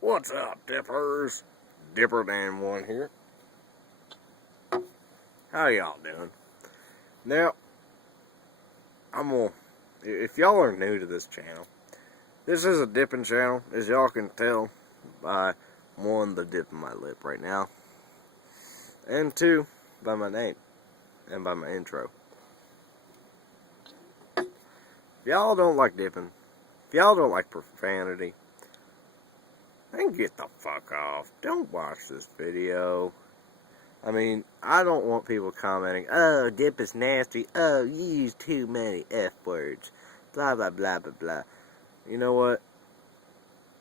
What's up, Dippers? Dipper Man 1 here. How y'all doing? Now, if y'all are new to this channel, this is a dipping channel, as y'all can tell by 1, the dip in my lip right now, and 2, by my name, and by my intro. If y'all don't like dipping, if y'all don't like profanity, then get the fuck off. Don't watch this video. I mean, I don't want people commenting, oh, dip is nasty, oh, you use too many F words, blah, blah, blah, blah, blah. You know what?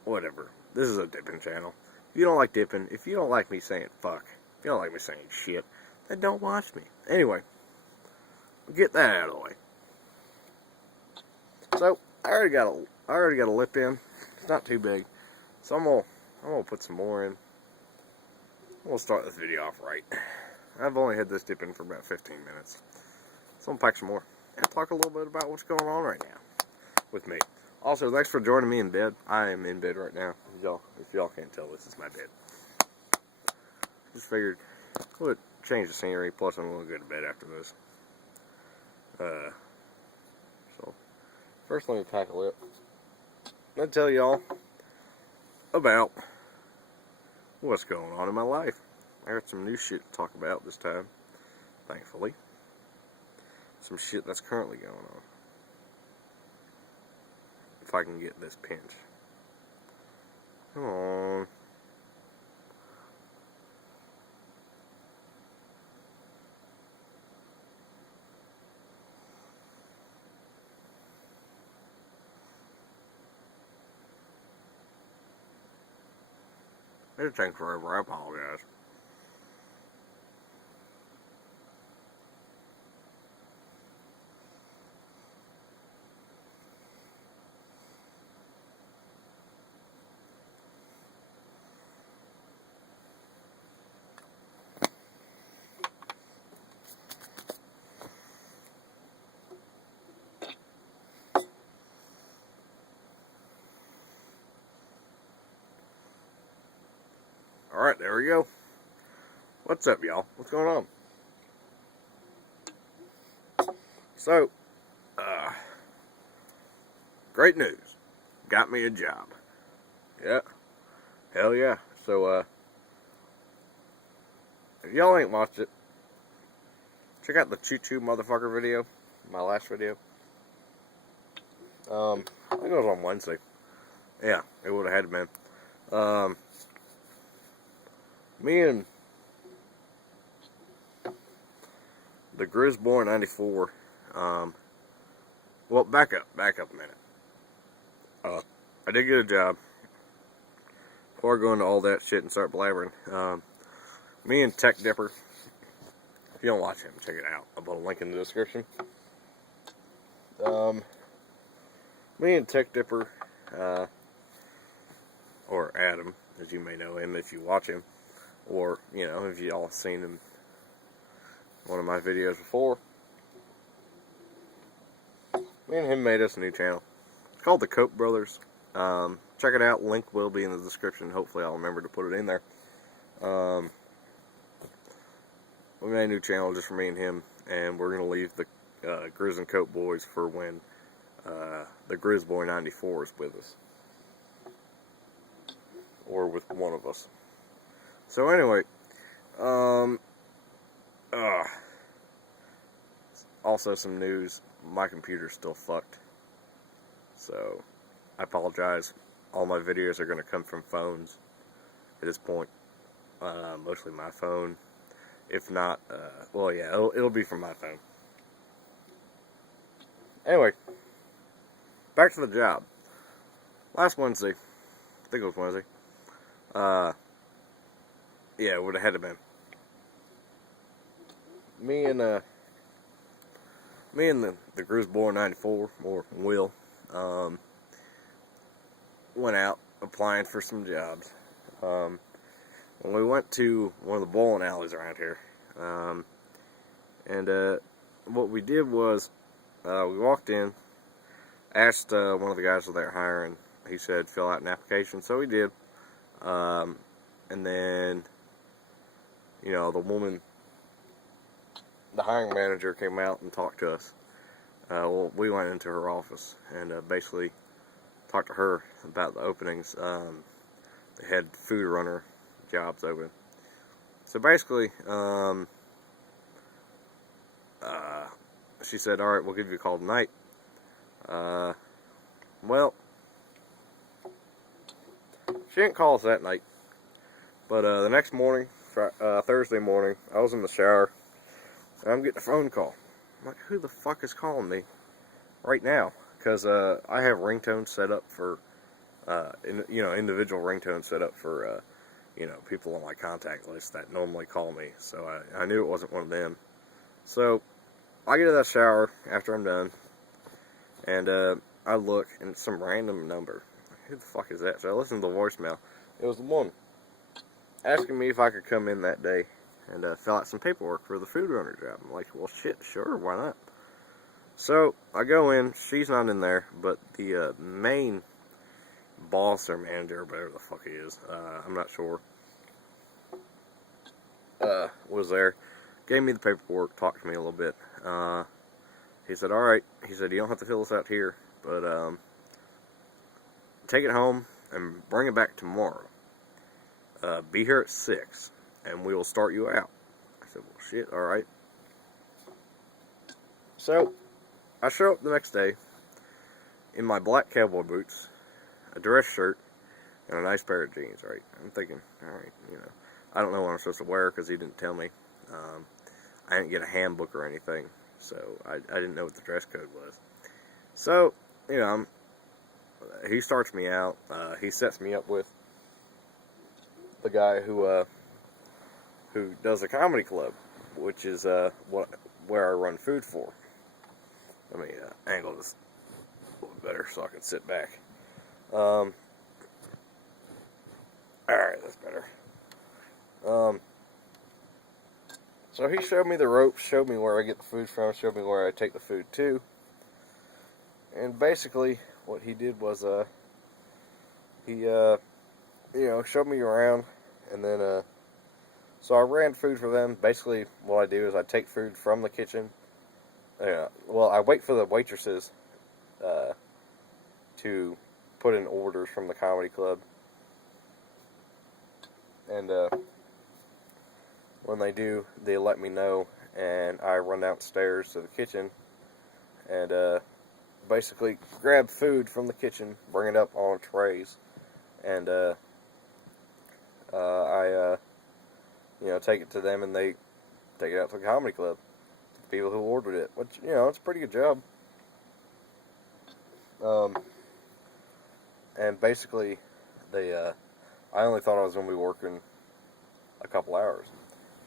Whatever. This is a dipping channel. If you don't like dipping, if you don't like me saying fuck, if you don't like me saying shit, then don't watch me. Anyway, get that out of the way. So, I already got a lip in. It's not too big. So I'm gonna put some more in. We'll start this video off right. I've only had this dip in for about 15 minutes. So I'm gonna pack some more and talk a little bit about what's going on right now with me. Also, thanks for joining me in bed. I am in bed right now. If y'all can't tell, this is my bed. Just figured, we'll change the scenery. Plus, I'm gonna go to bed after this. So first, let me pack a lip. I'm gonna tell y'all about what's going on in my life. I got some new shit to talk about this time, thankfully. Some shit that's currently going on. If I can get this pinch. Come on. It'll take forever, I apologize. Alright, there we go. What's up, y'all? What's going on? So, great news. Got me a job. Yeah. Hell yeah. So, if y'all ain't watched it, check out the Choo Choo Motherfucker video. My last video. I think it was on Wednesday. Yeah, it would have had to been. Me and the Grizz Boy 94, well, back up a minute. I did get a job. Before I go into all that shit and start blabbering, me and Tech Dipper, if you don't watch him, check it out. I'll put a link in the description. Me and Tech Dipper, or Adam, as you may know him if you watch him, or, you know, if y'all have seen him in one of my videos before. Me and him made us a new channel. It's called the Cope Brothers. Check it out. Link will be in the description. Hopefully I'll remember to put it in there. We made a new channel just for me and him, and we're going to leave the Grizz and Cope boys for when the Grizz Boy 94 is with us. Or with one of us. So anyway, also some news, my computer's still fucked, so I apologize. All my videos are going to come from phones at this point, mostly my phone. If not, well yeah, it'll be from my phone. Anyway, back to the job. Last Wednesday, I think it was Wednesday, yeah, it would have had to been. Me and the Grizz Boy 94, or Will, went out applying for some jobs. When we went to one of the bowling alleys around here, and what we did was, we walked in, asked one of the guys there hiring. He said fill out an application, so we did. And then, you know, the hiring manager came out and talked to us. Well, we went into her office and basically talked to her about the openings. They had food runner jobs open. So basically, she said, "All right, we'll give you a call tonight." Well, she didn't call us that night, but the next morning, Thursday morning, I was in the shower, and I'm getting a phone call. I'm like, who the fuck is calling me right now? Because I have ringtones set up for, individual ringtones set up for, people on my contact list that normally call me. So I knew it wasn't one of them. So I get out of that shower after I'm done, and I look, and it's some random number. Who the fuck is that? So I listened to the voicemail. It was the one asking me if I could come in that day and fill out some paperwork for the food runner job. I'm like, well, shit, sure, why not? So I go in. She's not in there, but the main boss or manager, whatever the fuck he is, I'm not sure, was there. Gave me the paperwork, talked to me a little bit. He said, all right. He said, you don't have to fill this out here, but take it home and bring it back tomorrow. Be here at 6, and we will start you out. I said, well, shit, all right. So I show up the next day in my black cowboy boots, a dress shirt, and a nice pair of jeans, right? I'm thinking, all right, I don't know what I'm supposed to wear because he didn't tell me. I didn't get a handbook or anything, so I didn't know what the dress code was. So, he starts me out. He sets me up with the guy who does the comedy club, which is where I run food for. Let me angle this a little bit better so I can sit back. Alright, that's better. So he showed me the ropes, showed me where I get the food from, showed me where I take the food to. And basically, what he did was, he showed me around, and then, so I ran food for them. Basically, what I do is I take food from the kitchen. Well, I wait for the waitresses, to put in orders from the comedy club. And, when they do, they let me know, and I run downstairs to the kitchen, and, basically grab food from the kitchen, bring it up on trays, and, I take it to them, and they take it out to the comedy club, to the people who ordered it, which, it's a pretty good job. And basically, I only thought I was going to be working a couple hours.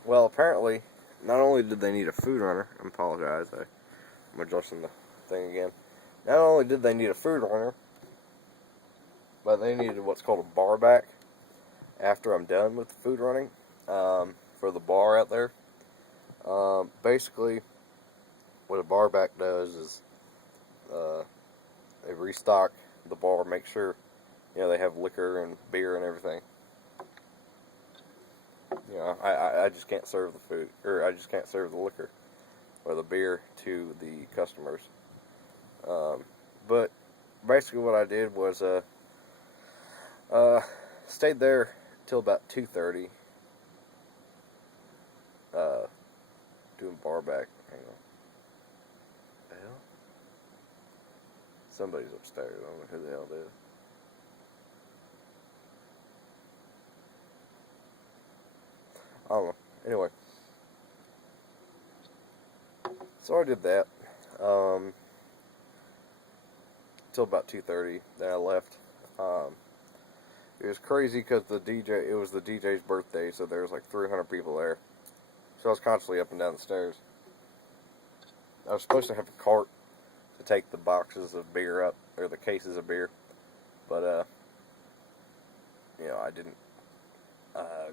Well, apparently, not only did they need a food runner, I apologize, I'm adjusting the thing again. Not only did they need a food runner, but they needed what's called a bar back after I'm done with the food running, for the bar out there. Basically, what a bar back does is, they restock the bar, make sure, they have liquor and beer and everything. I just can't serve the food, or I just can't serve the liquor or the beer to the customers. But basically what I did was, stayed there till about 2:30, doing bar back. Hang on. The hell? Somebody's upstairs. I don't know who the hell it is. I don't know. Anyway. So I did that. Till about 2:30. Then I left. It was crazy because it was the DJ's birthday, so there was like 300 people there. So I was constantly up and down the stairs. I was supposed to have a cart to take the boxes of beer up, or the cases of beer, but I didn't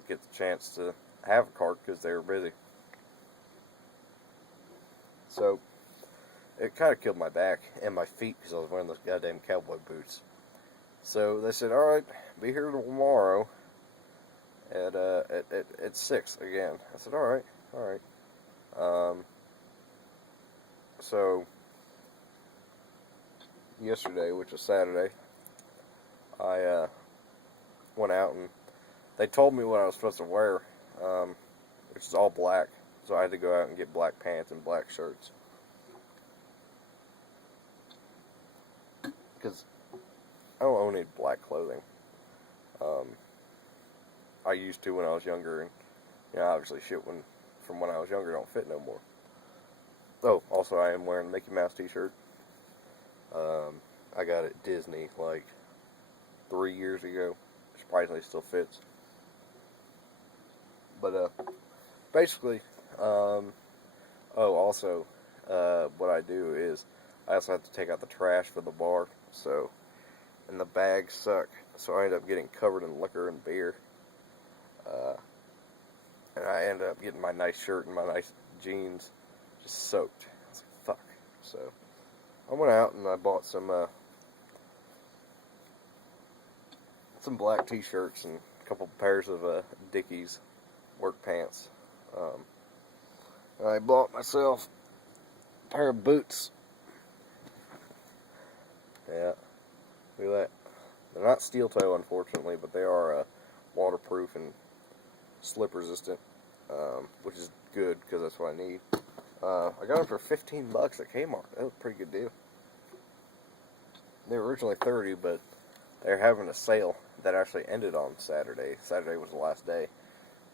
get the chance to have a cart because they were busy. So it kind of killed my back and my feet because I was wearing those goddamn cowboy boots. So they said, all right, be here tomorrow at 6 again. I said, all right, all right. So yesterday, which was Saturday, I went out and they told me what I was supposed to wear, which is all black. So I had to go out and get black pants and black shirts. Because I don't own any black clothing. I used to when I was younger, and obviously shit from when I was younger don't fit no more. Oh, also I am wearing a Mickey Mouse t-shirt. I got it at Disney like 3 years ago. Surprisingly still fits. But basically, also, what I do is I also have to take out the trash for the bar. So, and the bags suck. So I end up getting covered in liquor and beer. And I ended up getting my nice shirt and my nice jeans just soaked. I was like, fuck. So I went out and I bought some black t-shirts and a couple pairs of Dickies work pants. I bought myself a pair of boots. Yeah, look at that. They're not steel toe, unfortunately, but they are waterproof and slip resistant, which is good because that's what I need. I got them for $15 at Kmart. That was a pretty good deal. They were originally $30, but they're having a sale that actually ended on Saturday. Saturday was the last day,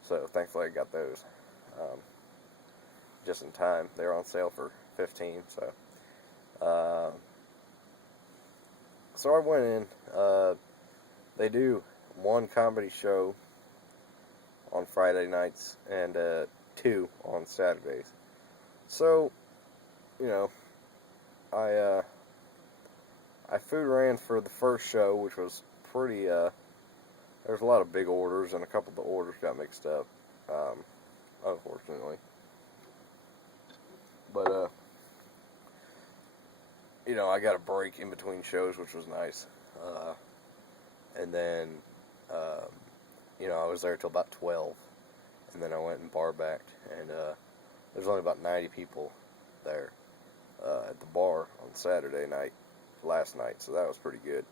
so thankfully I got those just in time. They were on sale for $15, so so I went in. They do one comedy show on Friday nights and 2 on Saturdays. So, I food ran for the first show, which was pretty. There's a lot of big orders, and a couple of the orders got mixed up, unfortunately. But I got a break in between shows, which was nice. And then, I was there till about 12, and then I went and bar backed, and there's only about 90 people there at the bar on Saturday night, last night, so that was pretty good.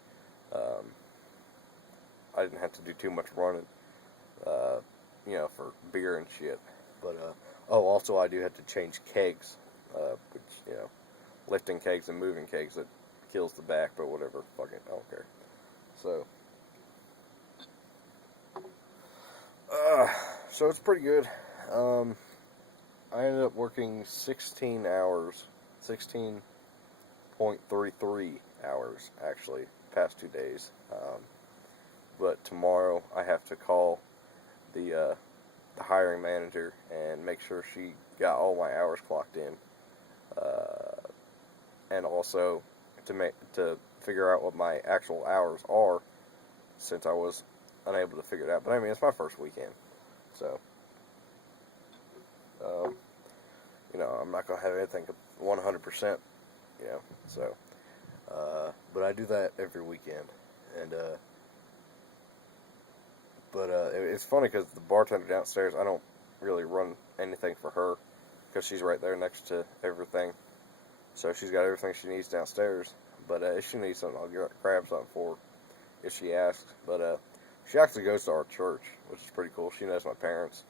I didn't have to do too much running, for beer and shit. But, also I do have to change kegs, which, lifting kegs and moving kegs, that kills the back, but whatever, fuck it, I don't care. So, so it's pretty good. I ended up working 16 hours, 16.33 hours, actually, past 2 days. But tomorrow I have to call the hiring manager and make sure she got all my hours clocked in. And also to figure out what my actual hours are, since I was unable to figure it out. But I mean, it's my first weekend, so I'm not gonna have anything 100%, So, but I do that every weekend, and it's funny because the bartender downstairs, I don't really run anything for her because she's right there next to everything. So she's got everything she needs downstairs. But if she needs something, I'll grab something for her if she asks. But she actually goes to our church, which is pretty cool. She knows my parents.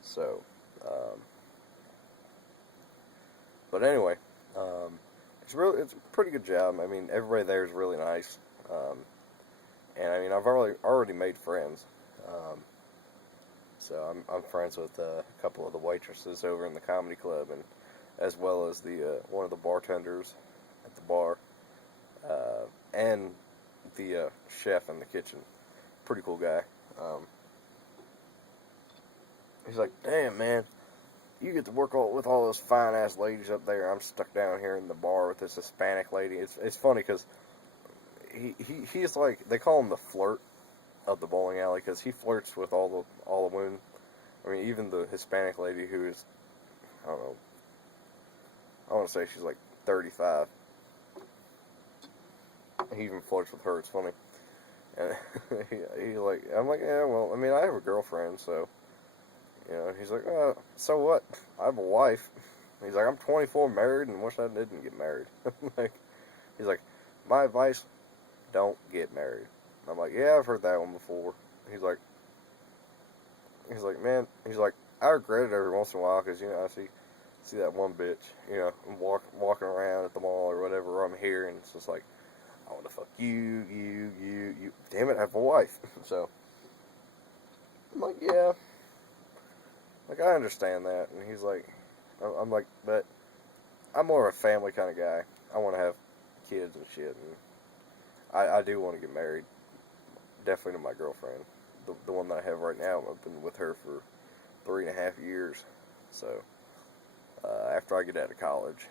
So, but anyway, it's a pretty good job. I mean, everybody there is really nice. And I mean, I've already made friends. So I'm friends with a couple of the waitresses over in the comedy club, and as well as the one of the bartenders at the bar, and the chef in the kitchen. Pretty cool guy. He's like, "Damn, man, you get to work with all those fine ass ladies up there. I'm stuck down here in the bar with this Hispanic lady." It's funny because he's like, they call him the flirt of the bowling alley because he flirts with all the women. I mean, even the Hispanic lady who is, I don't know, I want to say she's like 35. He even flirts with her. It's funny. And he's like, I'm like, yeah, well, I mean, I have a girlfriend, so, you know. He's like, so what? I have a wife. He's like, I'm 24, married, and wish I didn't get married. Like, he's like, my advice, don't get married. I'm like, yeah, I've heard that one before. He's like, man, he's like, I regret it every once in a while because, you know, I see that one bitch, you know, I'm walking around at the mall or whatever, I'm here, and it's just like, I want to fuck you. Damn it, I have a wife. So, I'm like, yeah, like, I understand that. And he's like, I'm like, but I'm more of a family kind of guy. I want to have kids and shit, and I do want to get married. Definitely to my girlfriend. The one that I have right now, I've been with her for 3.5 years. So, after I get out of college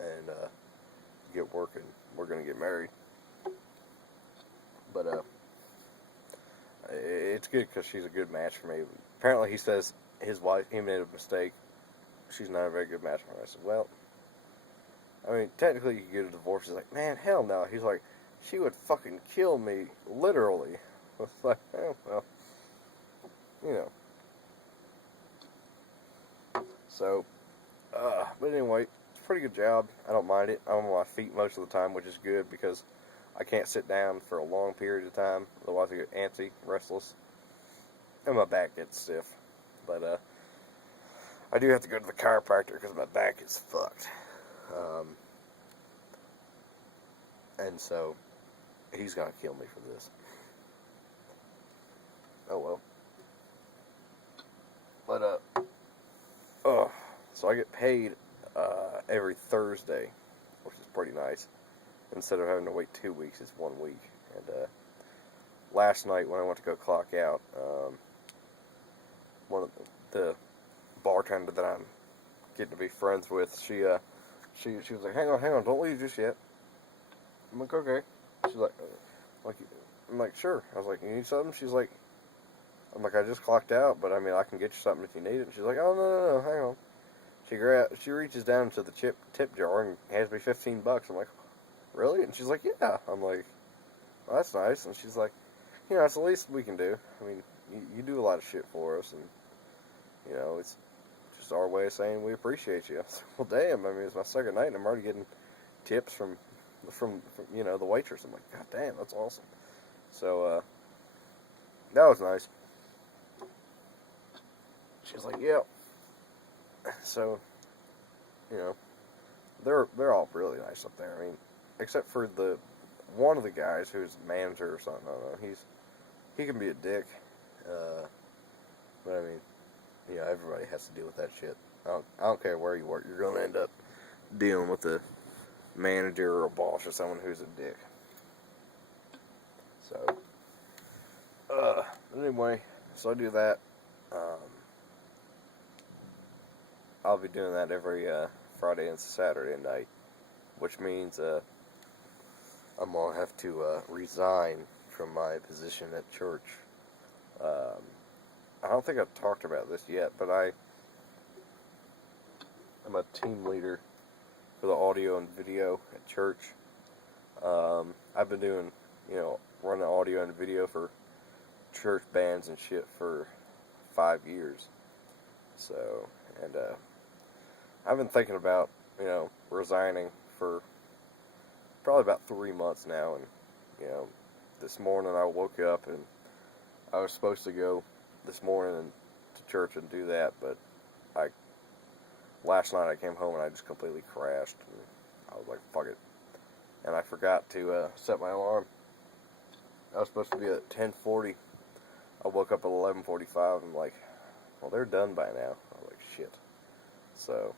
and get working, we're going to get married. But it's good because she's a good match for me. Apparently, he says his wife, he made a mistake. She's not a very good match for me. I said, well, I mean, technically you could get a divorce. He's like, man, hell no. He's like, she would fucking kill me, literally. I was like, well, you know. So, but anyway, it's a pretty good job. I don't mind it. I'm on my feet most of the time, which is good because I can't sit down for a long period of time. Otherwise I get antsy, restless, and my back gets stiff. But, I do have to go to the chiropractor because my back is fucked. And so, he's gonna kill me for this. Oh well. But, so I get paid, every Thursday, which is pretty nice. Instead of having to wait 2 weeks, it's 1 week. And, last night when I went to go clock out, one of the bartender that I'm getting to be friends with, she was like, hang on, don't leave just yet. I'm like, okay. She's like, I'm like, sure. I was like, you need something? She's like, I'm like, I just clocked out, but I mean, I can get you something if you need it. And she's like, oh, no, hang on. She reaches down to the tip jar and hands me $15. I'm like, really? And she's like, yeah. I'm like, well, that's nice. And she's like, you know, it's the least we can do. I mean, you do a lot of shit for us, and, you know, it's just our way of saying we appreciate you. Said, well, damn, I mean, it's my second night, and I'm already getting tips from you know, the waitress. I'm like, god damn, that's awesome. So, that was nice. She was like, yeah. So, you know, they're all really nice up there. I mean, except for one of the guys who's the manager or something. I don't know. He can be a dick. But I mean, yeah, everybody has to deal with that shit. I don't care where you work. You're gonna end up dealing with a manager or a boss or someone who's a dick. So, anyway, so I do that. I'll be doing that every Friday and Saturday night, which means I'm gonna have to resign from my position at church. I don't think I've talked about this yet, but I'm a team leader for the audio and video at church. I've been doing, you know, running audio and video for church bands and shit for 5 years. So, and I've been thinking about, you know, resigning for probably about 3 months now. And, you know, this morning I woke up and I was supposed to go this morning to church and do that, but last night I came home and I just completely crashed, and I was like, fuck it. And I forgot to set my alarm. I was supposed to be at 10:40. I woke up at 11:45. I'm like, well, they're done by now. I was like, shit. So,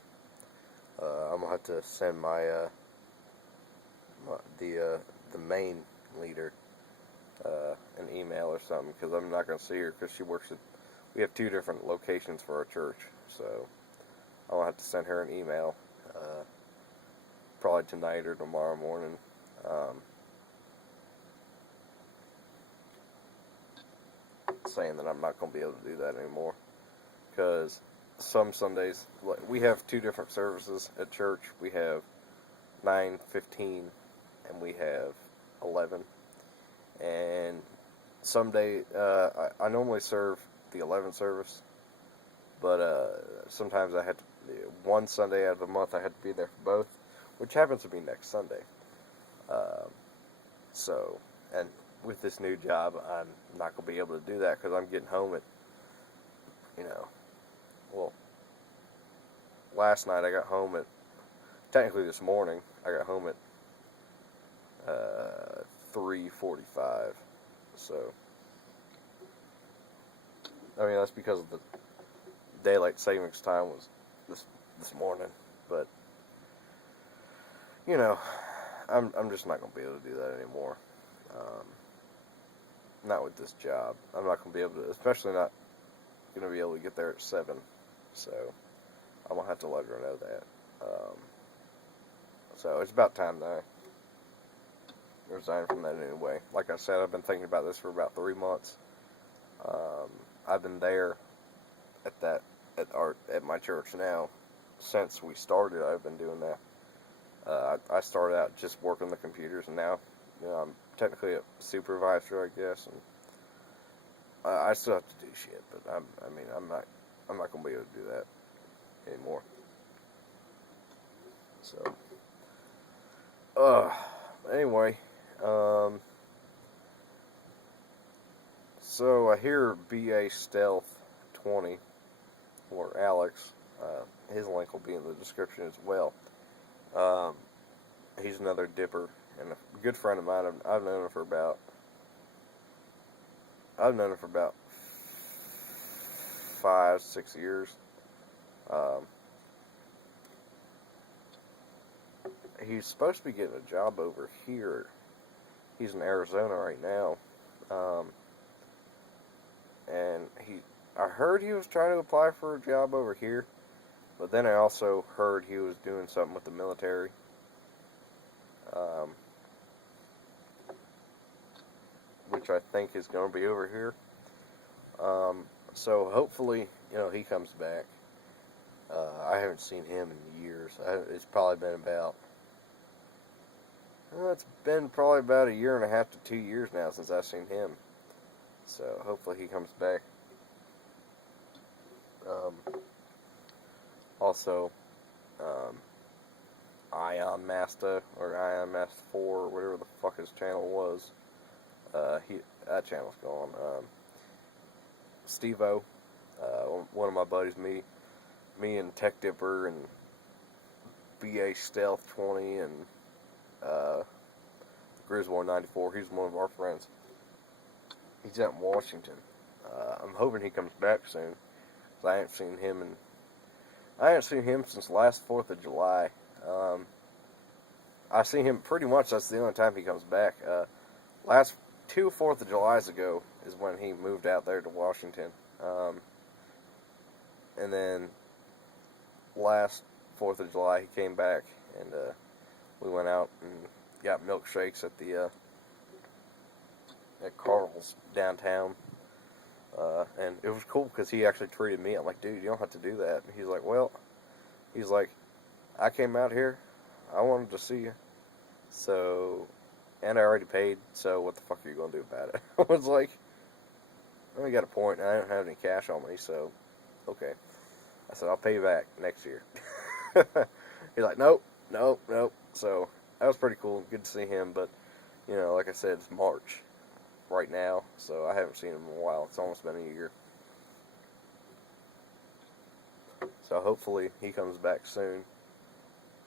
I'm gonna have to send the main leader an email or something, because I'm not gonna see her because she works at. We have 2 different locations for our church, so I'll have to send her an email, probably tonight or tomorrow morning. Saying that I'm not going to be able to do that anymore, because some Sundays, we have 2 different services at church. We have 9:15 and we have 11, and someday I normally serve the 11 service, but sometimes I had to, one Sunday out of the month I had to be there for both, which happens to be next Sunday. Um, so, and with this new job, I'm not going to be able to do that because I'm getting home at, well, last night I got home at, technically this morning, I got home at 3:45. So, I mean, that's because of the daylight savings time was this morning. But, I'm just not going to be able to do that anymore. Not with this job. I'm not going to be able to, especially not going to be able to get there at 7. So, I'm going to have to let her know that. So, it's about time that I resign from that anyway. Like I said, I've been thinking about this for about 3 months. I've been there at my church now since we started. I've been doing that. I started out just working the computers, and now I'm technically a supervisor, I guess. And I still have to do shit, but I'm not gonna be able to do that anymore. So, anyway, so I hear BA Stealth 20, or Alex, his link will be in the description as well. He's another dipper and a good friend of mine. I've known him for about 5-6 years. He's supposed to be getting a job over here. He's in Arizona right now. And I heard he was trying to apply for a job over here, but then I also heard he was doing something with the military. Which I think is going to be over here. So hopefully, he comes back. I haven't seen him in years. It's probably been about a year and a half to 2 years now since I've seen him. So hopefully he comes back. Also, Ion Master or Ion Master 4 or whatever the fuck his channel was. That channel's gone. Steve-O, one of my buddies, me and Tech Dipper and BA Stealth 20 and Grizz 194. He's one of our friends. He's out in Washington. I'm hoping he comes back soon. 'Cause I haven't seen him since last 4th of July. I see him pretty much. That's the only time he comes back. Last 2 4th of Julys ago is when he moved out there to Washington. And then last 4th of July he came back and we went out and got milkshakes at Carl's downtown. And it was cool because he actually treated me. I'm like, dude, you don't have to do that. And he's like, I came out here. I wanted to see you. So, and I already paid. So what the fuck are you going to do about it? I was like, I only got a point and I don't have any cash on me. So, okay. I said, I'll pay you back next year. He's like, nope. So that was pretty cool. Good to see him. But, like I said, it's March right now, so I haven't seen him in a while. It's almost been a year. So hopefully he comes back soon.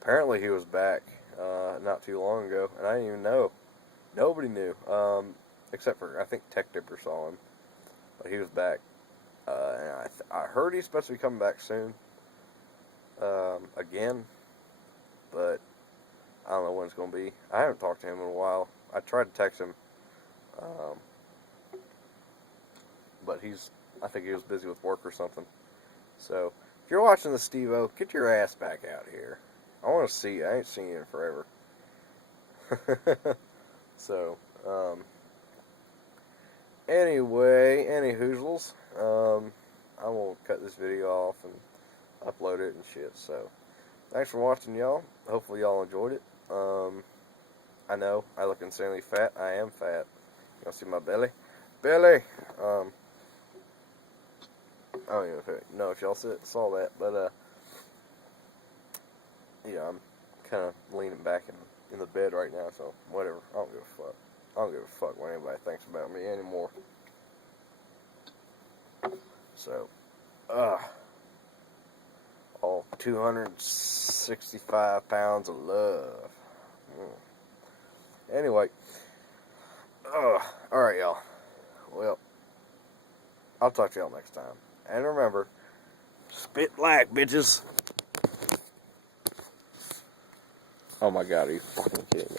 Apparently he was back not too long ago, and I didn't even know. Nobody knew, except for, I think Tech Dipper saw him. But he was back. And I heard he's supposed to be coming back soon. Again. But I don't know when it's going to be. I haven't talked to him in a while. I tried to text him. But I think he was busy with work or something. So, if you're watching this, Steve-O, get your ass back out here. I want to see you. I ain't seen you in forever. So, anyway, any hoozles, I will cut this video off and upload it and shit. So, thanks for watching, y'all. Hopefully y'all enjoyed it. I know, I look insanely fat. I am fat. Y'all see my belly? Belly! I don't even know if y'all saw that, but, yeah, I'm kind of leaning back in the bed right now, so whatever. I don't give a fuck. I don't give a fuck what anybody thinks about me anymore. So, all 265 pounds of love. Anyway, alright, y'all. Well, I'll talk to y'all next time. And remember, spit black, bitches. Oh my god, are you fucking kidding me?